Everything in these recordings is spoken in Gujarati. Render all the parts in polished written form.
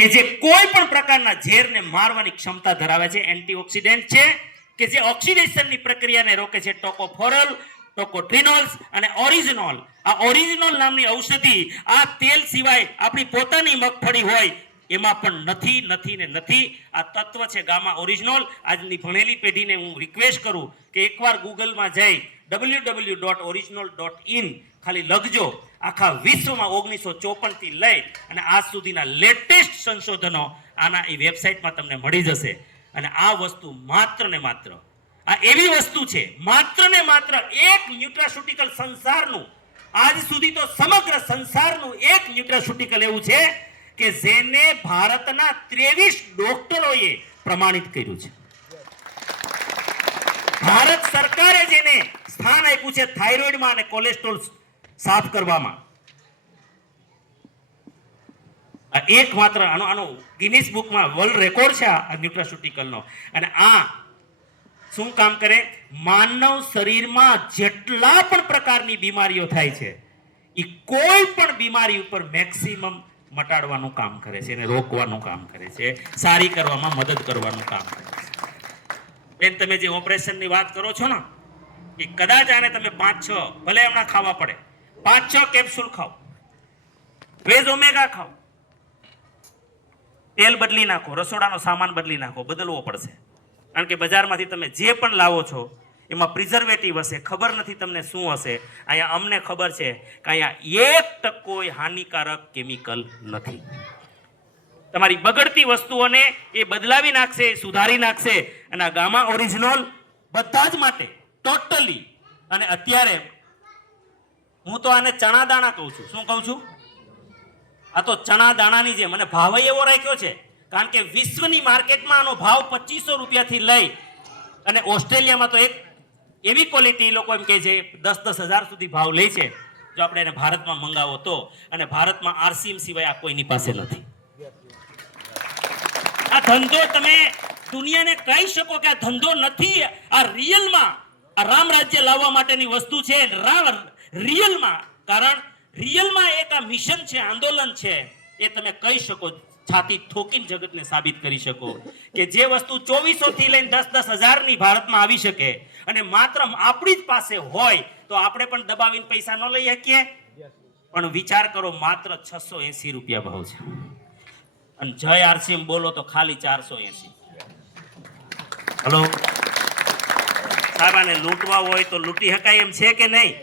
કે જે કોઈ પણ પ્રકારના ઝેરને મારવાની ક્ષમતા ધરાવે છે, એન્ટીઓક્સિડન્ટ છે કે જે ઓક્સિડેશનની પ્રક્રિયાને રોકે છે. ટોકોફોરલ, ટોકોટ્રિનોલ્સ અને ઓરિજિનોલ. આ ઓરિજિનોલ નામની ઔષધિ આ તેલ સિવાય આપણી પોતાની મગફળી હોય એમાં પણ નથી. આ તત્વ છે ગામા ઓરિજિનોલ. આજની ભણેલી પેઢીને હું રિક્વેસ્ટ કરું કે એકવાર ગૂગલમાં જઈ www.original.in ખાલી લખજો. આખા વિશ્વમાં 1954 થી લઈ અને આજ સુધીના લેટેસ્ટ સંશોધનો આના એ વેબસાઇટમાં તમને મળી જશે. અને આ વસ્તુ માત્ર ને માત્ર આ એવી વસ્તુ છે, માત્ર ને માત્ર એક ન્યુટ્રાસ્યુટિકલ સંસારનું, આજ સુધી તો સમગ્ર સંસારનું એક ન્યુટ્રાસ્યુટિકલ એવું છે કે જેને ભારતના 23 ડોક્ટરોએ પ્રમાણિત કર્યું છે. ભારત સરકારે જેને સ્થાન આપ્યું છે થાઇરોઇડમાં અને કોલેસ્ટ્રોલ સાફ કરવામાં. આ એકમાત્ર આનો ગિનિસ બુકમાં વર્લ્ડ રેકોર્ડ છે આ ન્યુટ્રાસ્યુટિકલનો. અને આ શું કામ કરે? માનવ શરીરમાં જેટલા પણ પ્રકારની બીમારીઓ થાય છે એ કોઈ પણ બીમારી ઉપર મેક્સિમમ મટાડવાનું કામ કરે છે, એને રોકવાનું કામ કરે છે, સારી કરવામાં મદદ કરવાનું કામ કરે છે. બેન, તમે જે ઓપરેશનની વાત કરો છો ને, કે કદાચ આને તમે 5-6 ભલે હમણાં ખાવા પડે, 5-6 કેપ્સ્યુલ ખાઓ, વેજ ઓમેગા ખાઓ, તેલ બદલી નાખો, રસોડાનો સામાન બદલી નાખો, બદલવો પડશે. કારણ કે બજારમાંથી તમે જે પણ લાવો છો એમાં પ્રિઝર્વેટિવ હશે, ખબર નથી તમને શું હશે. અહીંયા અમને ખબર છે કે અહીંયા 1% હાનિકારક કેમિકલ નથી. તમારી બગડતી વસ્તુઓને એ બદલાવી નાખશે, સુધારી નાખશે. અને આ ગામા ઓરિજિનોલ બધા જ માટે ટોટલી. અને અત્યારે હું તો આને ચણા દાણા કહું છું. શું કહું છું? આ તો ચણા દાણાની જેમ. મને ભાવ એવો રાખ્યો છે કારણ કે વિશ્વની માર્કેટમાં આનો ભાવ 2500 રૂપિયાથી લઈ અને ઓસ્ટ્રેલિયામાં તો એક એવી ક્વોલિટી લોકો એમ કહે છે 10-10 હજાર સુધી ભાવ લે છે જો આપણે એને ભારતમાં મંગાવો તો. અને ભારતમાં આરસીએમ સિવાય આ કોઈની પાસે નથી. આ ધંધો તમે દુનિયાને કહી શકો કે આ ધંધો નથી. આ રિયલમાં આ રામ રાજ્ય લાવવા માટેની વસ્તુ છે. રિયલમાં, કારણ રિયલમાં એક આ મિશન છે, આંદોલન છે. એ તમે કહી શકો, છાતી ઠોકીને જગતને સાબિત કરી શકો કે જે વસ્તુ 2400 થી લઈને 10-10 હજારની ભારતમાં આવી શકે અને માત્ર આપણી જ પાસે હોય તો આપણે પણ દબાવીને પૈસા ન લઈ શકીએ. પણ વિચાર કરો, માત્ર 680 રૂપિયા ભાવ છે. અને જય આરસીએમ બોલો તો ખાલી 480. હલો સાહેબ, આને લૂંટવા હોય તો લૂંટી શકાય એમ છે કે નહીં?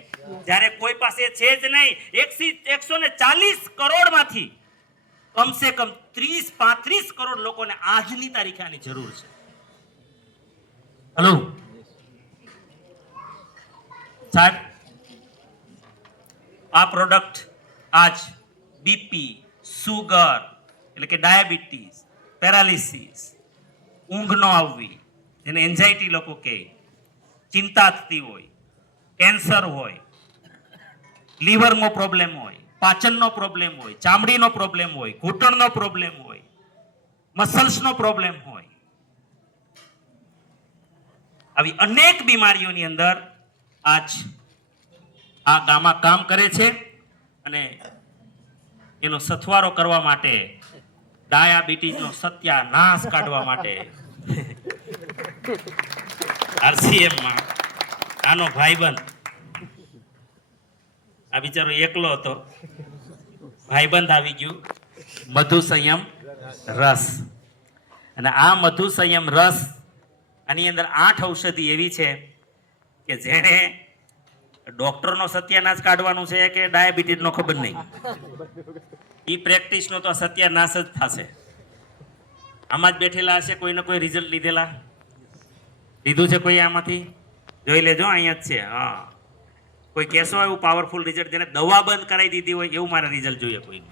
જ્યારે કોઈ પાસે છે જ નહીં. 140 કરોડમાંથી કમસે કમ 30-35 કરોડ લોકોને આજની તારીખે આની જરૂર છે. હલો સાહેબ, આ પ્રોડક્ટ આજ બીપી, સુગર એટલે કે ડાયાબિટીસ, પેરાલિસિસ, ઊંઘ ન આવવી, જેને એન્ઝાઇટી લોકો કહે, ચિંતા થતી હોય, કેન્સર હોય, લીવરનો પ્રોબ્લેમ હોય, પાચનનો પ્રોબ્લેમ હોય, ચામડીનો પ્રોબ્લેમ હોય, ઘૂંટણનો પ્રોબ્લેમ હોય, મસલ્સનો પ્રોબ્લેમ હોય, આવી અનેક બીમારીઓની અંદર આજ આ ગામા કામ કરે છે. અને એનો સથવારો કરવા માટે, ડાયાબિટીસનો સત્યાનાશ કાઢવા માટે આરસીએમમાં આનો ભાઈબંધ, આ બિચારો એકલો હતો, ભાઈબંધ આવી ગયું, મધુ સંયમ રસ. અને આ મધુ સંયમ રસ આની અંદર 8 ઔષધિ એવી છે કે જેને ડોક્ટરનો સત્યાનાશ કાઢવાનું છે કે ડાયાબિટીસનો ખબર નહીં. એ પ્રેક્ટિસનો તો સત્યાનાશ જ થશે. આમાં જ બેઠેલા હશે, કોઈને કોઈ રિઝલ્ટ લીધું છે કોઈ આમાંથી? જોઈ લેજો, અહીંયા જ છે. હા, કોઈ કહેશો એવું પાવરફુલ રિઝલ્ટ જેને દવા બંધ કરાવી દીધી હોય એવું મારે રિઝલ્ટ જોઈએ કોઈ.